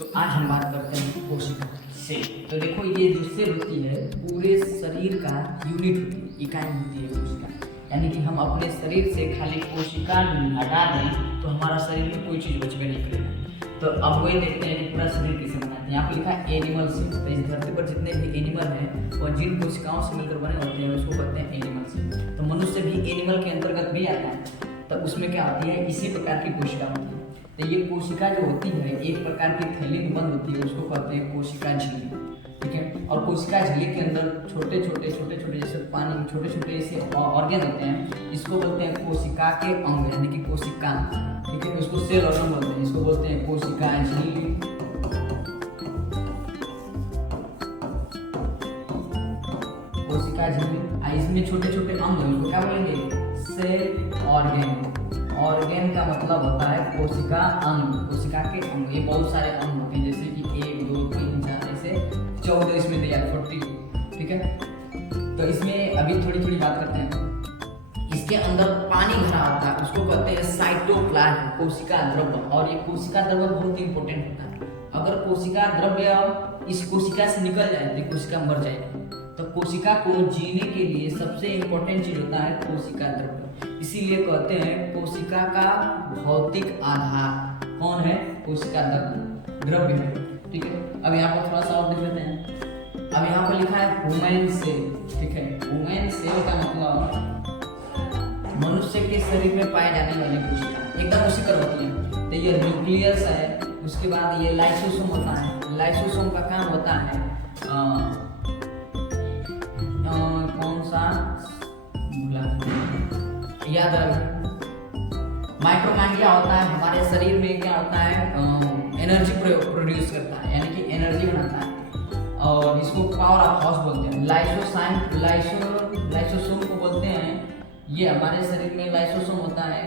तो आज हम बात करते हैं कोशिका से। तो देखो ये जो सेल होती है पूरे शरीर का यूनिट होती है, इकाई होती है कोशिका। यानी कि हम अपने शरीर से खाली कोशिका हटा दें तो हमारा शरीर में कोई चीज़ बच नहीं करेगा। तो अब वही देखते हैं कि पूरा शरीर कैसे बनाते हैं। यहाँ पर लिखा है एनिमल सेल। तो इस धरती पर जितने भी एनिमल हैं और जिन कोशिकाओं से मिलकर बने होते हैं उसको कहते हैं एनिमल सेल। तो मनुष्य भी एनिमल के अंतर्गत भी आता है। तो उसमें क्या होती है, इसी प्रकार की कोशिका होती है। तो ये कोशिका जो होती है एक प्रकार की थैली में बंद होती है, उसको कहते हैं कोशिका झिल्ली। ठीक है। और कोशिका झिल्ली के अंदर छोटे छोटे जैसे पानी में छोटे छोटे ऐसे ऑर्गन होते हैं, इसको बोलते हैं कोशिका के अंग यानी कि कोशिका। ठीक है। इसको सेल ऑर्गन बोलते हैं, इसको बोलते हैं कोशिका झिल्ली। कोशिका झिल्ली। इसमें छोटे छोटे अंग हैं, उसको क्या बोलेंगे, सेल ऑर्गन। ऑर्गन का मतलब होता है कोशिका अंग, कोशिका के अंग। ये बहुत सारे अंग होते हैं जैसे कि 1 2 3 4 ऐसे 14 इसमें दिया 40। ठीक है। तो इसमें अभी थोड़ी थोड़ी बात करते हैं। इसके अंदर पानी भरा होता है, उसको कहते हैं साइटोप्लाज्म, कोशिका द्रव्य। और ये कोशिका द्रव्य बहुत इंपॉर्टेंट होता है। अगर कोशिका द्रव्य इस कोशिका से निकल जाए तो कोशिका मर जाएगी। तो कोशिका को जीने के लिए सबसे इंपॉर्टेंट चीज होता है कोशिका द्रव्य। इसीलिए कहते हैं कोशिका का भौतिक आधार कौन है, कोशिका द्रव्य है। ठीक है। अब यहाँ पर थोड़ा सा और देख लेते हैं। अब यहाँ पर लिखा है ह्यूमन सेल। ठीक है। ह्यूमन सेल का मतलब मनुष्य के शरीर में पाए जाने वाली कोशिका एकदम उसी तरह होती है। तो ये न्यूक्लियस है, उसके बाद ये लाइसोसोम होता है। लाइसोसोम का काम होता है कौन सा याद रखें, माइटोकॉन्ड्रिया होता है हमारे शरीर में। क्या होता है, एनर्जी प्रोड्यूस करता है यानी कि एनर्जी बनाता है। और इसको पावर ऑफ हाउस बोलते हैं। लाइसोसोम को बोलते हैं, ये हमारे शरीर में लाइसोसोम होता है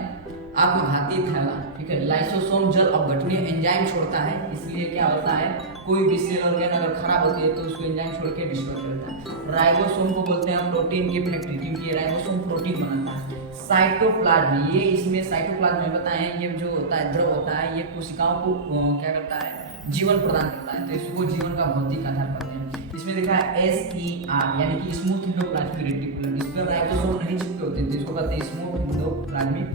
आत्मघाती थैला। ठीक है। लाइसोसोम जल अपघटनीय एंजाइम छोड़ता है, इसलिए क्या होता है कोई भी सेल ऑर्गन अगर खराब होती है तो उसको एंजाइम छोड़ के डिस्ट्रॉय करता है। राइबोसोम को बोलते हैं प्रोटीन की फैक्ट्री, क्योंकि ये राइबोसोम प्रोटीन बनाता है। साइटोप्लाज्म, ये इसमें साइटोप्लाज्म में बताएं, ये जो होता है द्रव होता है, ये कोशिकाओं को क्या करता है, जीवन प्रदान करता है। तो इसको जीवन का भौतिक आधार कहते हैं। इसमें लिखा है SER यानी कि स्मूथ एंडोप्लाज्मिक रेटिकुलम। इस पर राइबोसोम नहीं चिपके होते थे, इसको कहते हैं स्मूथ एंडोप्लाज्मिक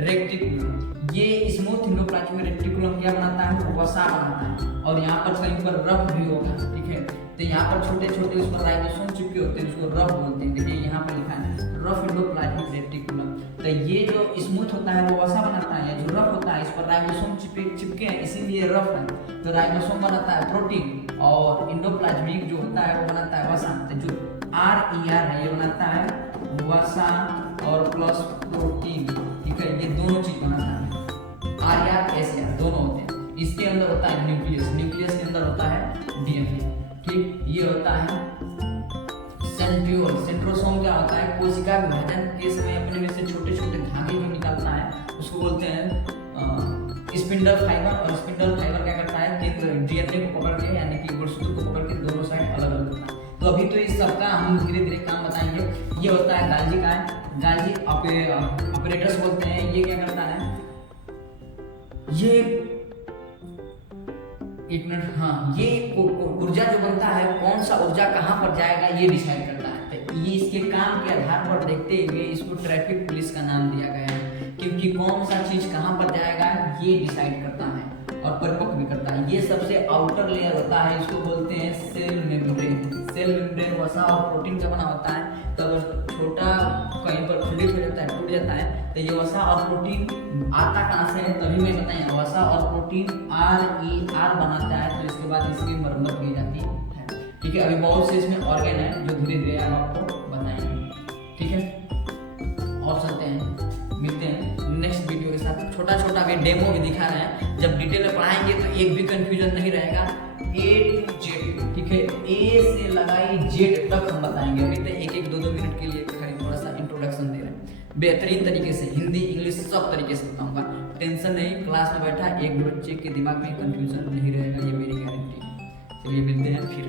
रेटिकुलम। ये स्मूथ एंडोप्लाज्मिक रेटिकुलम क्या बनाता है, वसा बनाता है। और यहाँ पर कहीं पर रफ भी होगा। ठीक है। तो यहाँ पर छोटे छोटे उस पर राइबोसोम चिपके होते हैं, उसको रफ बोलते हैं। देखिए यहाँ पर लिखा है रफ एंडोप्लाज्मिक रेटिकुलम। तो ये जो स्मूथ होता है वो वसा बनाता है, जो रफ होता है इस पर राइबोसोम चिपके हैं इसीलिए रफ है। तो राइबोसोम बनाता है प्रोटीन और एंडोप्लाज्मिक जो होता है वो बनाता है वसा। तो जो RER है ये बनाता है वसा और प्लस प्रोटीन। ठीक है। ये दोनों चीज बनाता है, RER SER दोनों होते हैं। इसके अंदर होता है न्यूक्लियस, न्यूक्लियस के अंदर होता है DNA। ठीक। ये होता है सेंट्रियोल। सेंट्रोसोम क्या होता है, कोशिका विभाजन के समय अपने में से छोटे छोटे धागे जो निकालता है उसको बोलते हैं स्पिंडल फाइबर। और स्पिंडल फाइबर क्या करता है, केंद्र DNA को पकड़ के यानी कि गुणसूत्र को पकड़ के दोनों साइड अलग अलग करता है। तो अभी तो इस सबका हम धीरे धीरे काम बताएंगे। ये होता है गाल्जी का, गाल्जी ऑपरेटर्स बोलते हैं। ये क्या करता है, ये एक मिनट, हाँ, ये ऊर्जा जो बनता है कौन सा ऊर्जा कहाँ पर जाएगा ये डिसाइड करता है। तो ये इसके काम के आधार पर देखते हुए इसको ट्रैफिक पुलिस का नाम दिया गया है, क्योंकि कौन सा चीज कहाँ पर जाएगा ये डिसाइड करता है और परिपक्व भी करता है। ये सबसे आउटर लेयर होता है, इसको बोलते हैं सेल मेम्ब्रेन। सेल मेम्ब्रेन वसा और प्रोटीन का बना होता है। तो अगर छोटा कहीं पर खंडित हो जाता है, टूट जाता है, तो ये वसा और प्रोटीन आता कहाँ से है, तभी मैं बताएं। वसा और प्रोटीन RER बनाता है, तो इसके बाद इसकी मरम्मत की जाती है। ठीक है। अभी बहुत से इसमें ऑर्गन है जो धीरे धीरे हम आपको बताएंगे। ठीक है। और चलते हैं, मिलते हैं नेक्स्ट वीडियो के साथ। छोटा छोटा अभी डेमो भी दिखा रहे हैं, जब डिटेल में पढ़ाएंगे तो एक भी कंफ्यूजन नहीं रहेगा। A to Z। ठीक है। A से लगाई Z तक हम बताएंगे। अभी तो एक 2 मिनट के लिए थोड़ा सा इंट्रोडक्शन दे रहे हैं, बेहतरीन तरीके से हिंदी इंग्लिश सब तरीके से बताऊंगा। टेंशन नहीं, क्लास में बैठा एक भी बच्चे के दिमाग में कंफ्यूजन नहीं रहेगा, ये मेरी गारंटी है। चलिए मिलते हैं फिर।